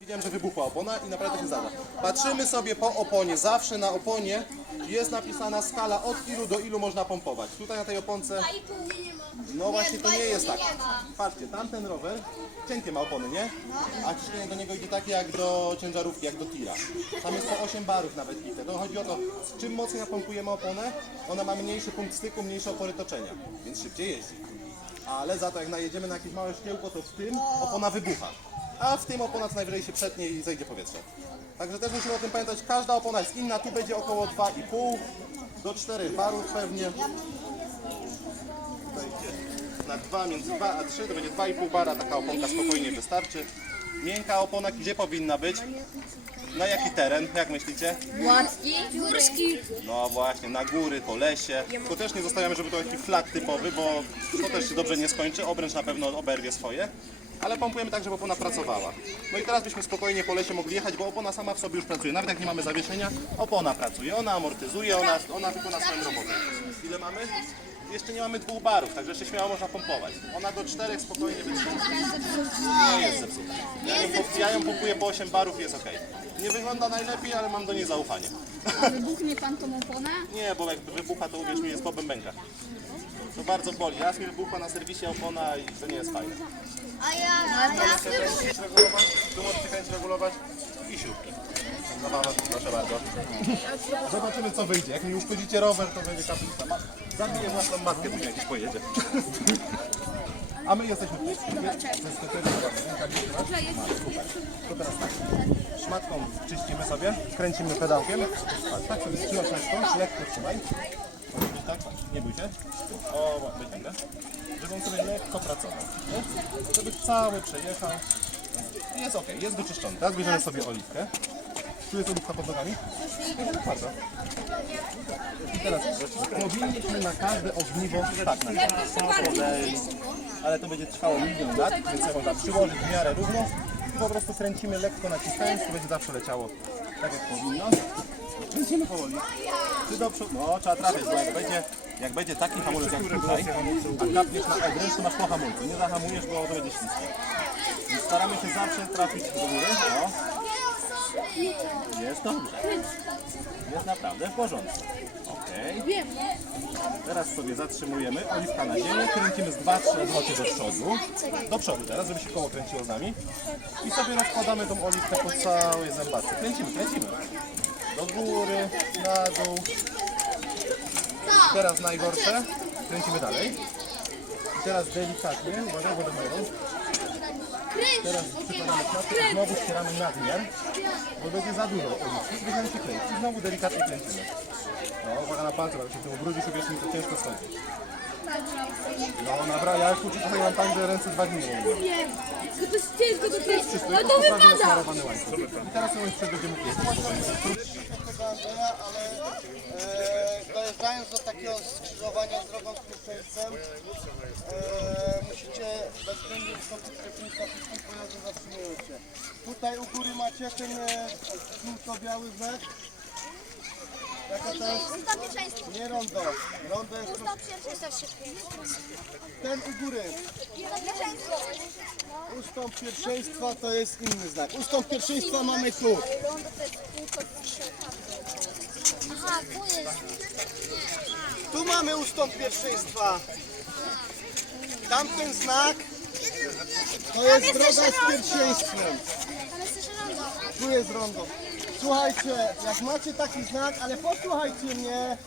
Widziałem, że wybuchła opona i naprawdę się zdarza. Patrzymy sobie po oponie. Zawsze na oponie jest napisana skala od ilu do ilu można pompować. Tutaj na tej oponce, no właśnie to nie jest tak. Patrzcie, tamten rower cienkie ma opony, nie? A ciśnienie do niego idzie takie jak do ciężarówki, jak do tira. Tam jest po 8 barów nawet bite. To chodzi o to, czym mocniej napompujemy oponę, ona ma mniejszy punkt styku, mniejsze opory toczenia, więc szybciej jeździ. Ale za to jak najedziemy na jakieś małe szkiełko, to w tym opona wybucha. A w tym opona co najwyżej się przetnie i zejdzie powietrze. Także też musimy o tym pamiętać, każda opona jest inna, tu będzie około 2,5 do 4 barów pewnie. Tutaj na 2, między 2 a 3 to będzie 2,5 bara, taka oponka spokojnie wystarczy. Miękka opona gdzie powinna być? Na jaki teren, jak myślicie? Gładki, górski. No właśnie, na góry, po lesie. Tylko też nie zostawiamy, żeby to taki flag typowy, bo to też się dobrze nie skończy. Obręcz na pewno oberwie swoje. Ale pompujemy tak, żeby opona pracowała. No i teraz byśmy spokojnie po lesie mogli jechać, bo opona sama w sobie już pracuje. Nawet jak nie mamy zawieszenia, opona pracuje. Ona amortyzuje, ona, ona wykona swoją robotę. Ile mamy? Jeszcze nie mamy dwóch barów, także jeszcze śmiało można pompować. Ona do czterech spokojnie wytrzyma. Nie jest zepsuta. Ja ją, pom- ja ją pompuję po 8 barów i jest ok. Nie wygląda najlepiej, ale mam do niej zaufanie. A wybuchnie pan tą oponę? Nie, bo jak wybucha, to uwierz mi, jest po bębenkach. To bardzo boli. Raz mi wybuchła na serwisie opona i to nie jest fajne. A ja, a ja Chcesz regulować? Tu możecie chęć regulować i śrubki. Zabawa, proszę bardzo. Zobaczymy co wyjdzie. Jak mi uszkodzicie rower, to będzie kaplica. Ma- Zabiję własną matkę, tu jakiś pojedzie. A my jesteśmy tu. To teraz tak. Szmatką czyścimy sobie, kręcimy pedałkiem. Tak, tak sobie trzymasz lekko, lekko trzymaj. Tak, tak, nie bój się. O, wyciągę. Żeby on sobie lekko pracował. Nie? Żeby cały przejechał. Jest ok, jest wyczyszczony. Teraz bierzemy sobie oliwkę. Tu jest oliwka pod nogami. Jest otwarta. I teraz powinniśmy na każde ogniwo tak nacisnąć. Ale to będzie trwało milion lat, więc można przyłożyć w miarę równo po prostu kręcimy lekko naciskając, to będzie zawsze leciało tak jak powinno. Kręcimy powoli. Czy do przodu? No, trzeba trafić, bo jak będzie, jak będzie taki hamulec jak tutaj, a kapniesz na obręcz, to masz po hamulcu. Nie zahamujesz, bo to będzie. Więc staramy się zawsze trafić do góry. O. Jest dobrze. Jest naprawdę w porządku. Okej. Teraz sobie zatrzymujemy, oliwka na ziemię, kręcimy z 2-3 obroty do przodu. Do przodu teraz, żeby się koło kręciło z nami. I sobie rozkładamy tą oliwkę po całej zębatce. Kręcimy, kręcimy. Do góry, na dół. Teraz najgorsze. Kręcimy dalej. I teraz delikatnie, uwaga, wodę. Teraz przykładamy klatkę i znowu ścieramy nadmiar, bo będzie za dużo oliwki i będziemy się kręcić. I znowu delikatnie kręcimy. No, uwaga na palce, bo jak się tym ubrudzisz, wiesz, mi to ciężko schodzi. No, dobra, ja już uczę trochę mam tak, że ręce dwa dni nie. Nie, to jest ciężko do kręcić. Tylko to wypada. I teraz ją jeszcze będziemy jeść. Dojeżdżając do takiego skrzyżowania z drogą Kruszewcem, e, musicie bezwzględnie wstąpić kierownictwa wszystkich pojazdów zatrzymują się. Tutaj u góry macie ten e, żółto-biały znak. Jaka to jest? Nie rondo. Rondo jest Stop pierwszeństwo. ten u góry. Ustąp pierwszeństwa to jest inny znak. Ustąp pierwszeństwa mamy tu. Aha, tu jest. Tu mamy ustąp pierwszeństwa. Tamten znak to jest droga z pierwszeństwem. Tam jest też rondo. Tu jest rondo. Słuchajcie, jak macie taki znak, ale posłuchajcie mnie.